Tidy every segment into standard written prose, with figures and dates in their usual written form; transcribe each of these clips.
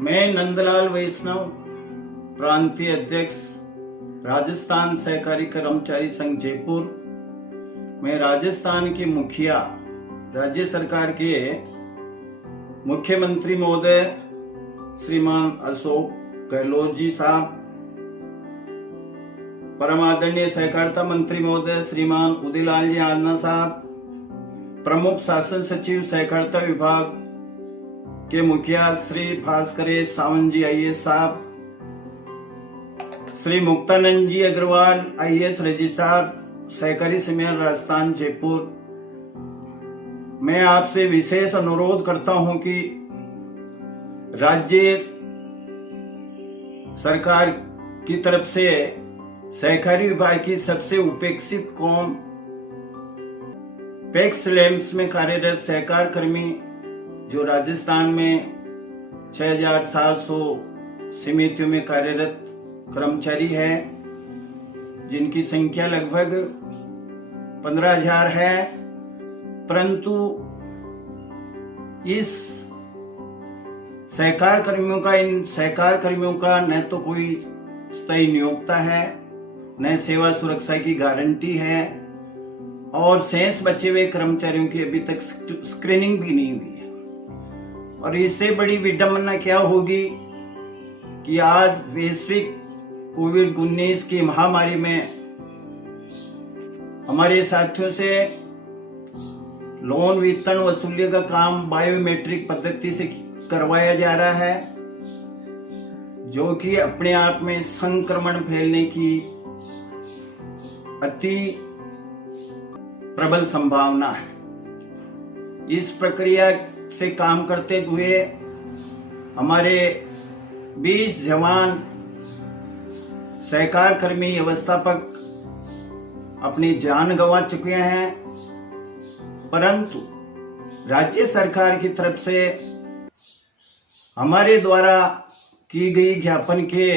मैं नंदलाल वैष्णव, प्रांतीय अध्यक्ष, राजस्थान सहकारी कर्मचारी संघ जयपुर। मैं राजस्थान के मुखिया, राज्य सरकार के मुख्यमंत्री महोदय श्रीमान अशोक गहलोत जी साहब, परम आदरणीय सहकारिता मंत्री महोदय श्रीमान उदयलाल जी आन्ना साहब, प्रमुख शासन सचिव सहकारिता विभाग के मुखिया श्री भास्करेश सावंत जी आईएएस साहब, श्री मुक्तानंद जी अग्रवाल आईएएस रजिस्ट्रार सहकारी समिति राजस्थान जयपुर। मैं आपसे विशेष अनुरोध करता हूं कि राज्य सरकार की तरफ से सहकारी विभाग की सबसे उपेक्षित कौम पैक्स लैंप्स में कार्यरत सहकार कर्मी जो राजस्थान में 6,700 समितियों में कार्यरत कर्मचारी है, जिनकी संख्या लगभग 15,000 है, परंतु इन सहकार कर्मियों का न तो कोई स्थायी नियोक्ता है, न सेवा सुरक्षा की गारंटी है, और शेष बचे हुए कर्मचारियों की अभी तक स्क्रीनिंग भी नहीं हुई है। और इससे बड़ी विडंबना क्या होगी कि आज वैश्विक कोविड-19 की महामारी में हमारे साथियों से लोन वितरण वसूली का काम बायोमेट्रिक पद्धति से करवाया जा रहा है, जो कि अपने आप में संक्रमण फैलने की अति प्रबल संभावना है। इस प्रक्रिया से काम करते हुए हमारे 20 जवान सहकार कर्मी व्यवस्थापक अपनी जान गंवा चुके हैं, परंतु राज्य सरकार की तरफ से हमारे द्वारा की गई ज्ञापन के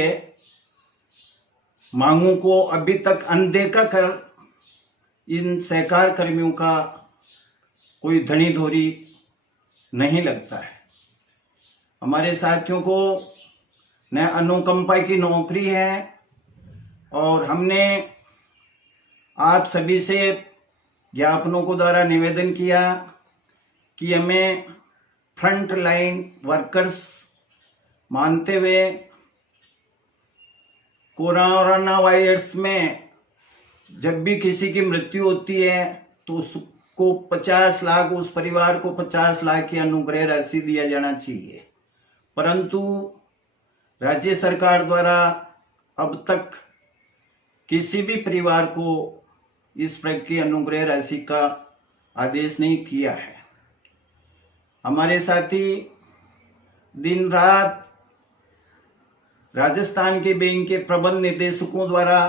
मांगों को अभी तक अनदेखा कर इन सहकार कर्मियों का कोई धनी धोरी नहीं लगता है। हमारे साथियों को न अनुकंपा की नौकरी है, और हमने आप सभी से ज्ञापनों को द्वारा निवेदन किया कि हमें फ्रंट लाइन वर्कर्स मानते हुए कोरोना वायरस में जब भी किसी की मृत्यु होती है तो उसको 50 लाख, उस परिवार को 50 लाख की अनुग्रह राशि दिया जाना चाहिए, परंतु राज्य सरकार द्वारा अब तक किसी भी परिवार को इस प्रकार की अनुग्रह राशि का आदेश नहीं किया है। हमारे साथी दिन रात राजस्थान के बैंक के प्रबंध निदेशकों द्वारा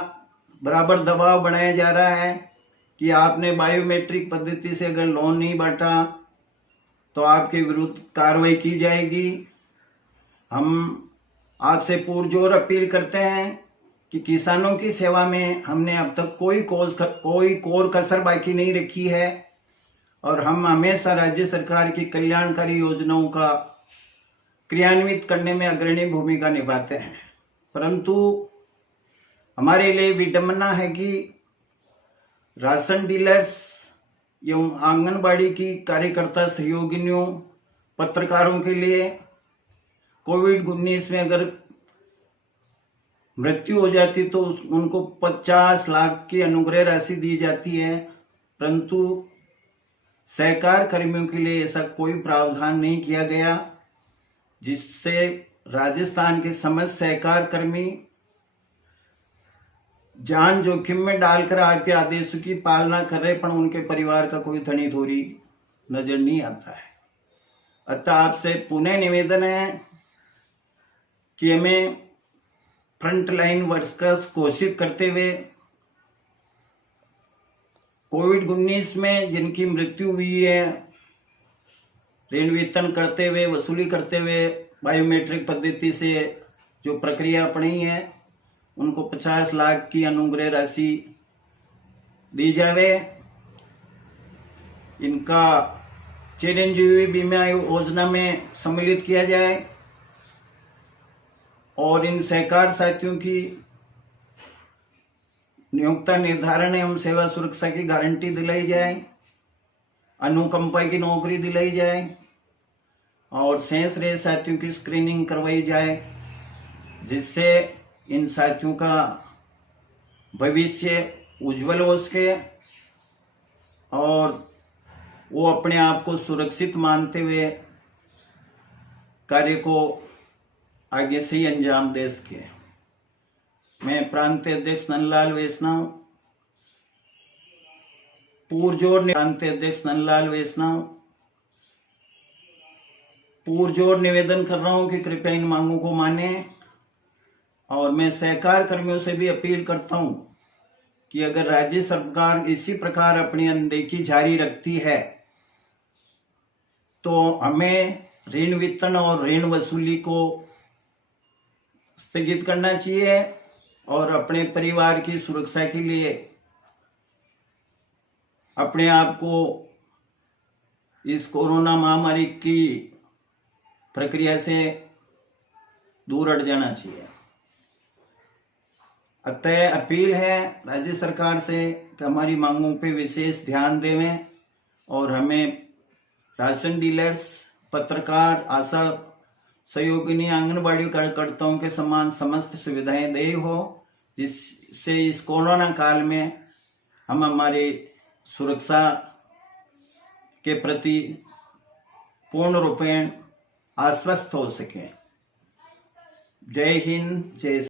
बराबर दबाव बनाया जा रहा है कि आपने बायोमेट्रिक पद्धति से अगर लोन नहीं बांटा तो आपके विरुद्ध कार्रवाई की जाएगी। हम आपसे पुरजोर अपील करते हैं कि किसानों की सेवा में हमने अब तक कोई कोर कसर बाकी नहीं रखी है, और हम हमेशा राज्य सरकार की कल्याणकारी योजनाओं का क्रियान्वित करने में अग्रणी भूमिका निभाते हैं। परंतु हमारे लिए विडंबना है कि राशन डीलर्स एवं आंगनबाड़ी की कार्यकर्ता सहयोगिनियों, पत्रकारों के लिए कोविड-19 में अगर मृत्यु हो जाती तो उनको 50 लाख की अनुग्रह राशि दी जाती है, परंतु सहकार कर्मियों के लिए ऐसा कोई प्रावधान नहीं किया गया, जिससे राजस्थान के समस्त सहकार कर्मी जान जोखिम में डालकर आपके आदेशों की पालना कर रहे, पर उनके परिवार का कोई धनी धोरी नजर नहीं आता है। अतः आपसे पुनः निवेदन है कि हमें फ्रंट लाइन वर्कर्स घोषित करते हुए कोविड-19 में जिनकी मृत्यु हुई है, ऋण वितरण करते हुए, वसूली करते हुए बायोमेट्रिक पद्धति से जो प्रक्रिया अपनाई है, उनको 50 लाख की अनुग्रह राशि दी जावे। इनका चिरंजीवी बीमा योजना में सम्मिलित किया जाए, और इन सहकार साथियों की नियोक्ता निर्धारण एवं सेवा सुरक्षा की गारंटी दिलाई जाए, अनुकंपा की नौकरी दिलाई जाए और शेष रहे साथियों की स्क्रीनिंग करवाई जाए, जिससे इन साथियों का भविष्य उज्जवल हो सके और वो अपने आप को सुरक्षित मानते हुए कार्य को आगे से ही अंजाम दे सके। मैं प्रांतीय अध्यक्ष नंदलाल वैष्णव, पुरजोर निवेदन कर रहा हूं कि कृपया इन मांगों को माने। और मैं सहकार कर्मियों से भी अपील करता हूं कि अगर राज्य सरकार इसी प्रकार अपनी अनदेखी जारी रखती है तो हमें ऋण वितरण और ऋण वसूली को स्थगित करना चाहिए और अपने परिवार की सुरक्षा के लिए अपने आप को इस कोरोना महामारी की प्रक्रिया से दूर हट जाना चाहिए। अतः अपील है राज्य सरकार से कि हमारी मांगों पे विशेष ध्यान देवें और हमें राशन डीलर्स, पत्रकार, आशा सहयोगिनी, आंगनबाड़ी कार्यकर्ताओं के समान समस्त सुविधाएं दे हो, जिससे इस कोरोना काल में हम हमारी सुरक्षा के प्रति पूर्ण रूपेण आश्वस्त हो सकें। जय हिंद, जय